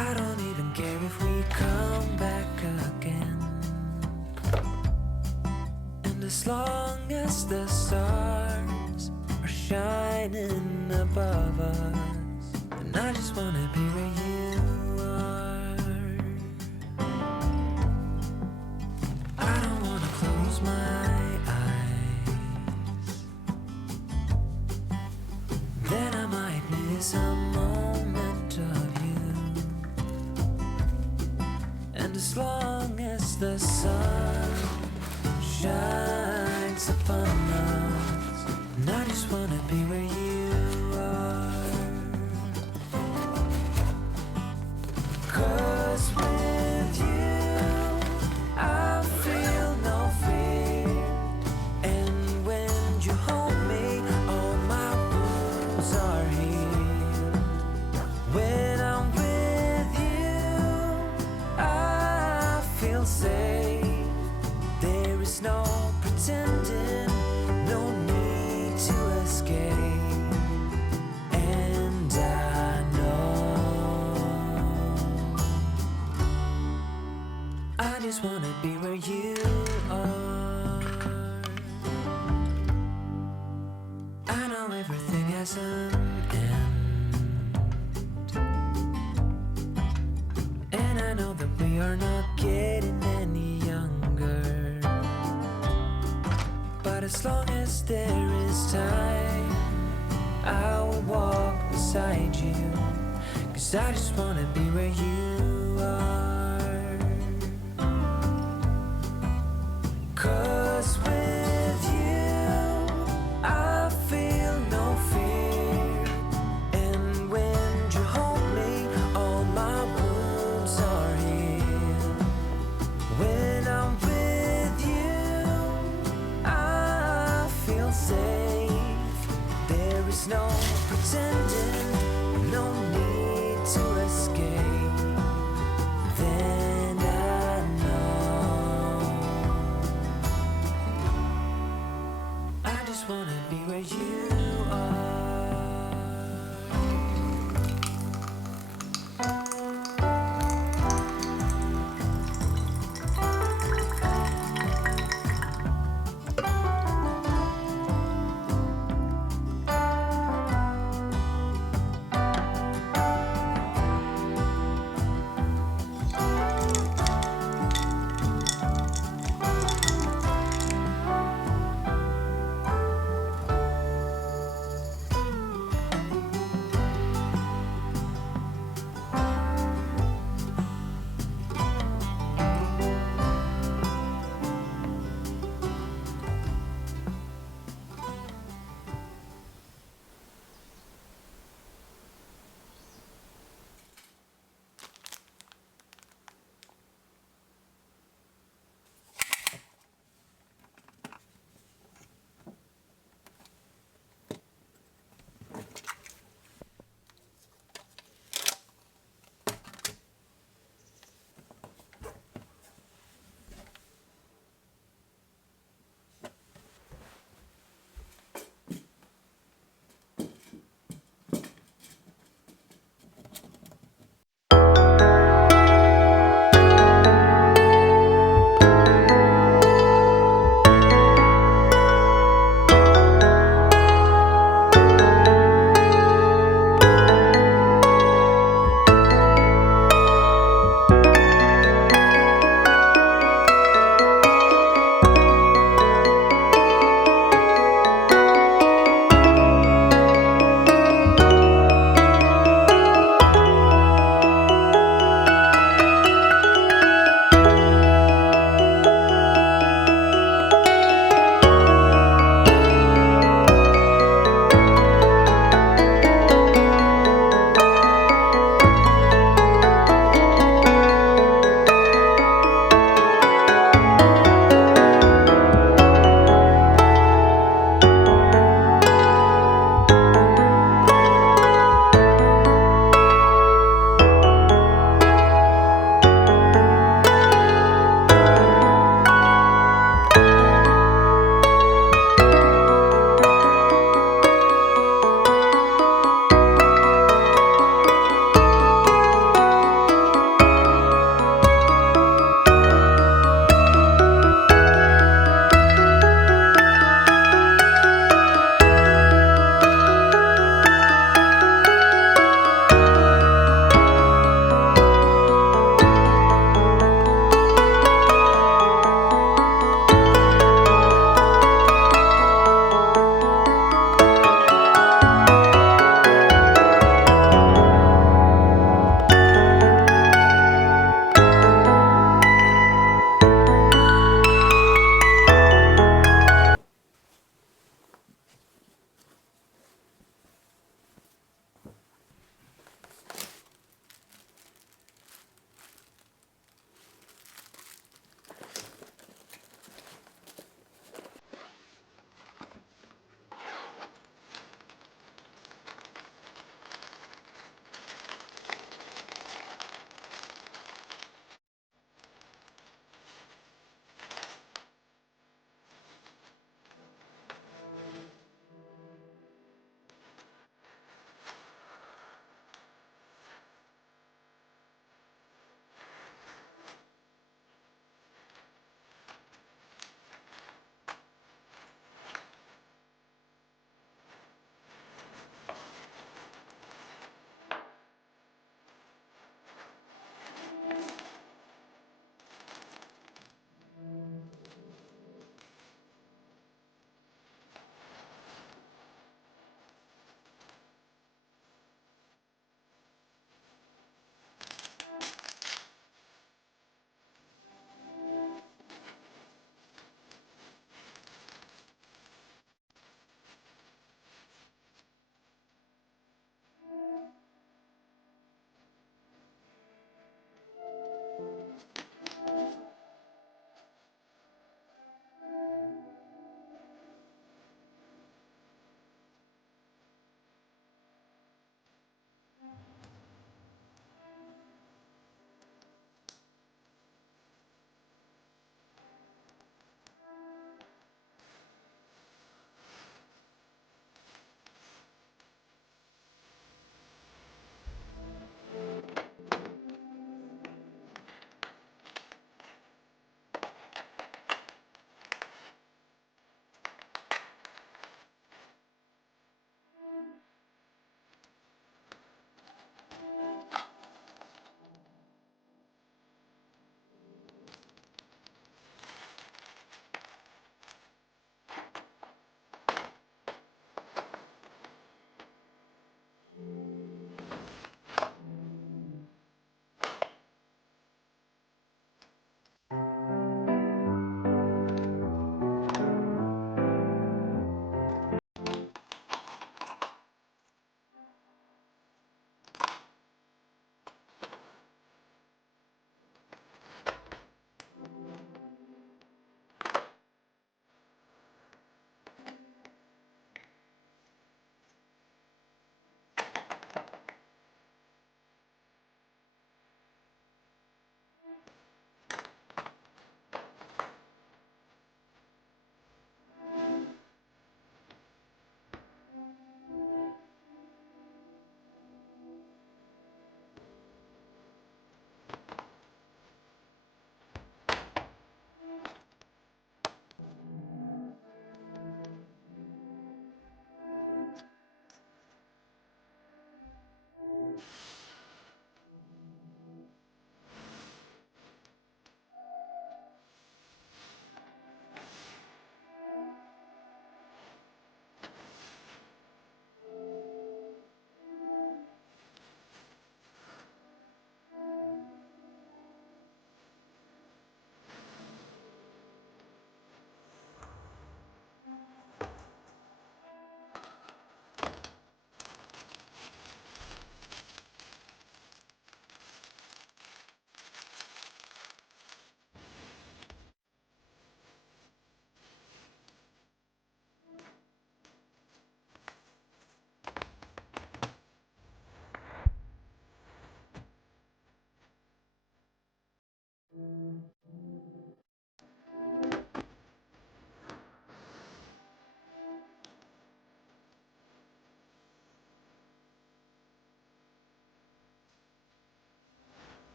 I don't even care if we come back again. And as long as the stars are shining above us, and I just wanna be where you are. I don't wanna close my eyes, then I might miss a moment of you. And as long as the sun shines upon us, and I just wanna be where you are. 'Cause with you I feel no fear, and when you hold me all my wounds are healed. When I'm with you I feel safe. There is no pretending, no need to escape. And I know I just wanna be where you are. I know everything has an end, and I know that we are not getting any younger. But as long as there is time, I will walk beside you. 'Cause I just wanna be where you are. 'Cause with you I feel no fear, and when you hold me all my wounds are healed. When I'm with you I feel safe. There is no pretending, no need to escape. Then I know I just wanna be where you